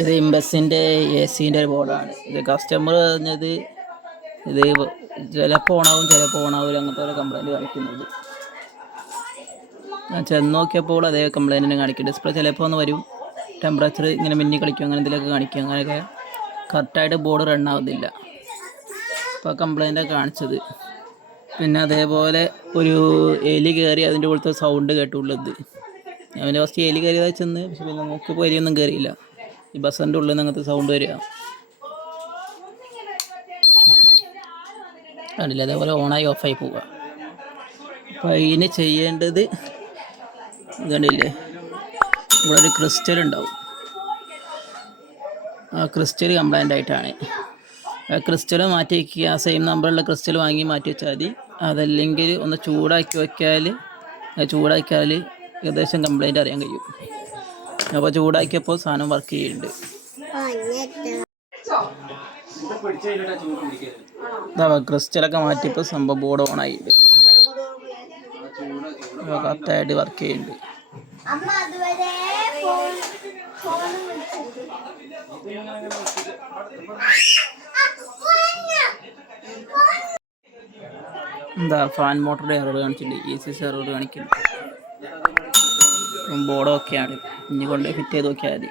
ഇത് ഇമ്പസിൻ്റെ AC-ൻ്റെ ഒരു ബോർഡാണ്. ഇത് കസ്റ്റമർ പറഞ്ഞത് ഇത് ചിലപ്പോൾ ഓണാവും ചിലപ്പോൾ ഓണാവില്ല, അങ്ങനത്തെ ഒരു കംപ്ലൈൻറ്റ് കാണിക്കുന്നത്. ഞാൻ ചെന്ന് നോക്കിയപ്പോൾ അതേ കംപ്ലൈൻറ്റ് തന്നെ കാണിക്കും. ഡിസ്പ്ലേ ചിലപ്പോൾ ഒന്ന് വരും, ടെമ്പറേച്ചർ ഇങ്ങനെ മിന്നി കളിക്കും, അങ്ങനെ എന്തെങ്കിലുമൊക്കെ കാണിക്കും. അങ്ങനെയൊക്കെ കറക്റ്റായിട്ട് ബോർഡ് റൺ ആവുന്നില്ല. അപ്പോൾ കംപ്ലൈൻറ്റാണ് കാണിച്ചത്. പിന്നെ അതേപോലെ ഒരു എലി കയറി അതിൻ്റെ ഉള്ളത്തെ സൗണ്ട് കേട്ടുള്ളത്. ഞാൻ ഫസ്റ്റ് എലി കയറിയതായി ചെന്ന്, പക്ഷെ പിന്നെ നോക്കിയപ്പോൾ എലിയൊന്നും കയറിയില്ല. ഈ ബസ്സിൻ്റെ ഉള്ളിൽ നിന്ന് അങ്ങനത്തെ സൗണ്ട് വരിക കണ്ടില്ല. അതേപോലെ ഓണായി ഓഫായി പോവുക. അപ്പോൾ ഇതിന് ചെയ്യേണ്ടത് ഇതുണ്ടല്ലേ, ഇവിടെ ഒരു ക്രിസ്റ്റൽ ഉണ്ടാവും. ആ ക്രിസ്റ്റൽ കംപ്ലൈൻ്റ് ആയിട്ടാണ്. ആ ക്രിസ്റ്റൽ മാറ്റി വയ്ക്കുക. ആ സെയിം നമ്പറുള്ള ക്രിസ്റ്റൽ വാങ്ങി മാറ്റി വെച്ചാൽ മതി. അതല്ലെങ്കിൽ ഒന്ന് ചൂടാക്കിയാൽ ഏകദേശം കംപ്ലൈൻറ്റ് അറിയാൻ കഴിയും. അപ്പോൾ ചൂടാക്കിയപ്പോൾ സാധനം വർക്ക് ചെയ്യുന്നുണ്ട്. ക്രിസ്റ്റലൊക്കെ മാറ്റിയപ്പോൾ സംഭവം ബോർഡ് ഓണായിട്ട് കറക്റ്റായിട്ട് വർക്ക് ചെയ്യുന്നുണ്ട്. എന്താ ഫാൻ മോട്ടറുടെ എറർ കാണിച്ചിട്ടുണ്ട്, AC എറർ കാണിക്കുന്നുണ്ട്. ബോർഡ് ഓക്കെയാണ്, ഇനി കൊണ്ട് ഫിറ്റ് ചെയ്ത് നോക്കിയാൽ മതി.